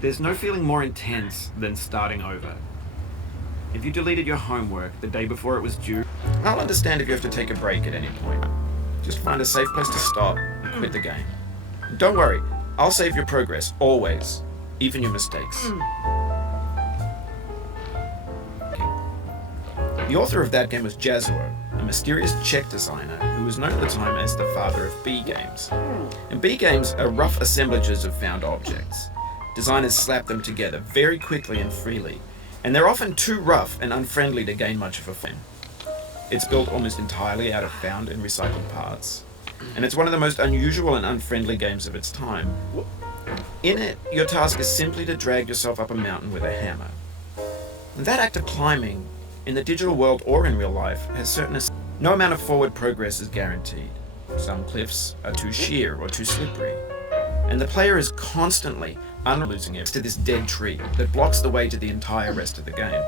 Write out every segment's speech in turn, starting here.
There's no feeling more intense than starting over. If you deleted your homework the day before it was due, I'll understand if you have to take a break at any point. Just find a safe place to stop and quit the game. Don't worry, I'll save your progress, always. Even your mistakes. The author of that game was Jazuo, a mysterious Czech designer who was known at the time as the father of B games. And B games are rough assemblages of found objects. Designers slap them together very quickly and freely, and they're often too rough and unfriendly to gain much of a fame. It's built almost entirely out of found and recycled parts, and it's one of the most unusual and unfriendly games of its time. In it, your task is simply to drag yourself up a mountain with a hammer. And that act of climbing, in the digital world or in real life, has certain... No amount of forward progress is guaranteed. Some cliffs are too sheer or too slippery, and the player is constantly losing it to this dead tree that blocks the way to the entire rest of the game.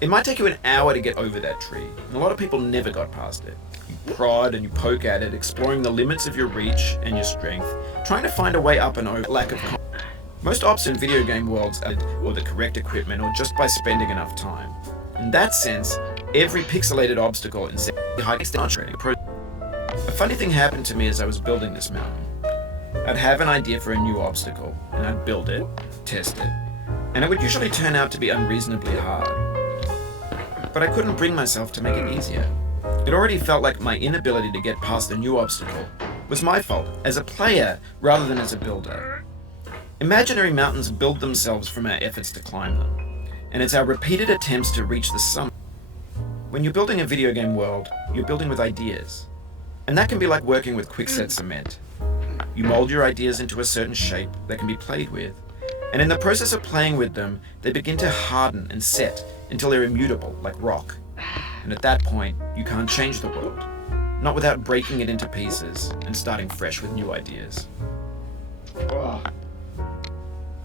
It might take you an hour to get over that tree, and a lot of people never got past it. You prod and you poke at it, exploring the limits of your reach and your strength, trying to find a way up and over lack of confidence. Most ops in video game worlds are or the correct equipment or just by spending enough time. In that sense, every pixelated obstacle in high training. A funny thing happened to me as I was building this mountain. I'd have an idea for a new obstacle, and I'd build it, test it, and it would usually turn out to be unreasonably hard. But I couldn't bring myself to make it easier. It already felt like my inability to get past the new obstacle was my fault, as a player rather than as a builder. Imaginary mountains build themselves from our efforts to climb them, and it's our repeated attempts to reach the summit. When you're building a video game world, you're building with ideas, and that can be like working with quickset cement. You mold your ideas into a certain shape that can be played with, and in the process of playing with them, they begin to harden and set until they're immutable, like rock. And at that point, you can't change the world, not without breaking it into pieces and starting fresh with new ideas.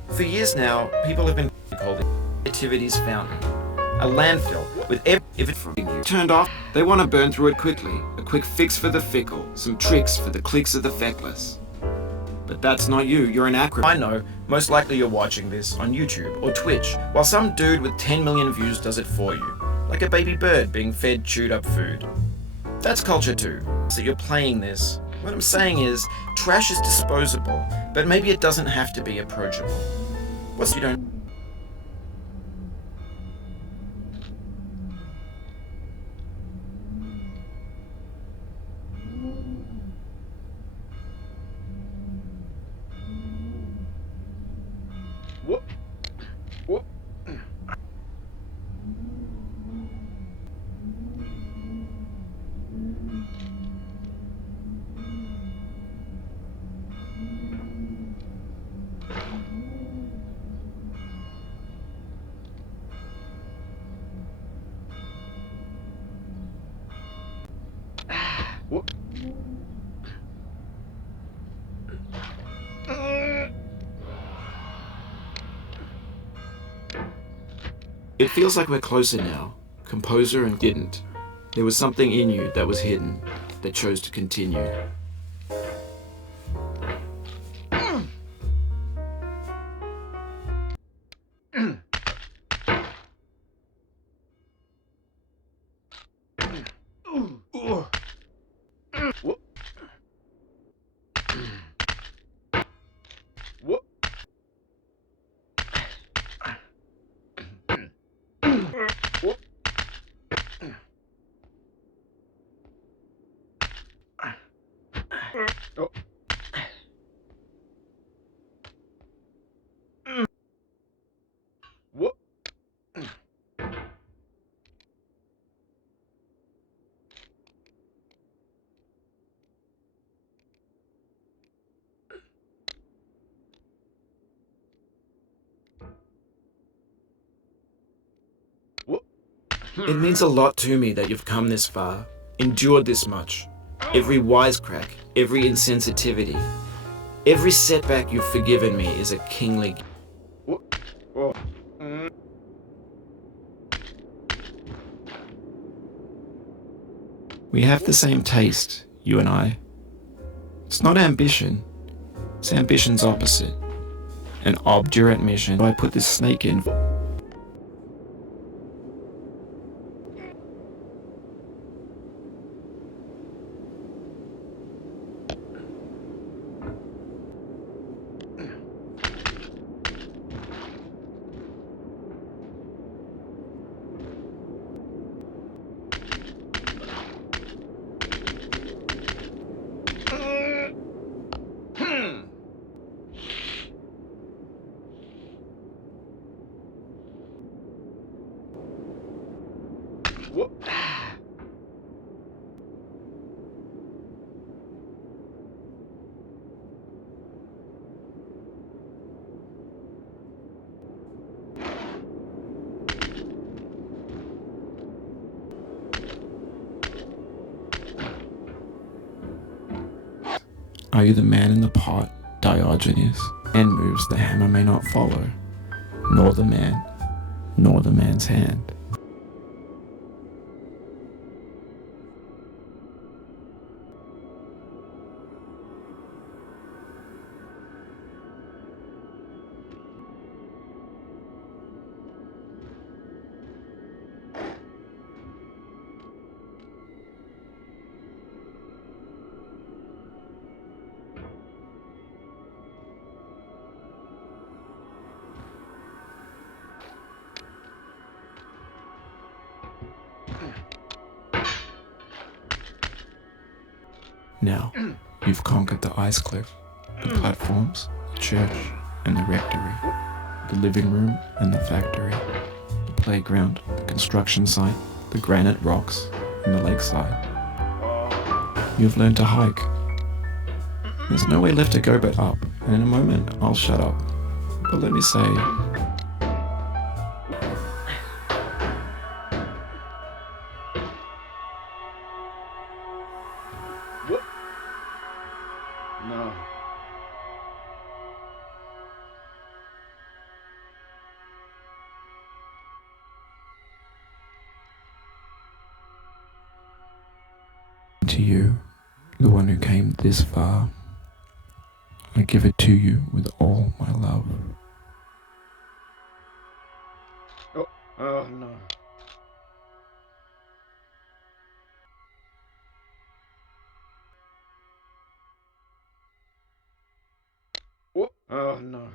For years now, people have been called the Creativity's Fountain, a landfill with if it turned off, they want to burn through it quickly, a quick fix for the fickle, some tricks for the clicks of the feckless. But that's not you, you're an acrobat. I know, most likely you're watching this on YouTube or Twitch, while some dude with 10 million views does it for you, like a baby bird being fed chewed up food. That's culture too, so you're playing this. What I'm saying is, trash is disposable, but maybe it doesn't have to be approachable. What's you don't... It feels like we're closer now, composer and didn't. There was something in you that was hidden, that chose to continue. It means a lot to me that you've come this far, endured this much. Every wisecrack, every insensitivity, every setback you've forgiven me is a kingly... We have the same taste, you and I. It's not ambition. It's ambition's opposite. An obdurate mission. I put this snake in. Are you the man in the pot, Diogenes? And moves the hammer may not follow, nor the man, nor the man's hand. Now, you've conquered the ice cliff, the platforms, the church, and the rectory, the living room and the factory, the playground, the construction site, the granite rocks, and the lakeside. You've learned to hike. There's no way left to go but up, and in a moment I'll shut up. But let me say, No. to you, the one who came this far, I give it to you with all my love. Oh no. Oh no.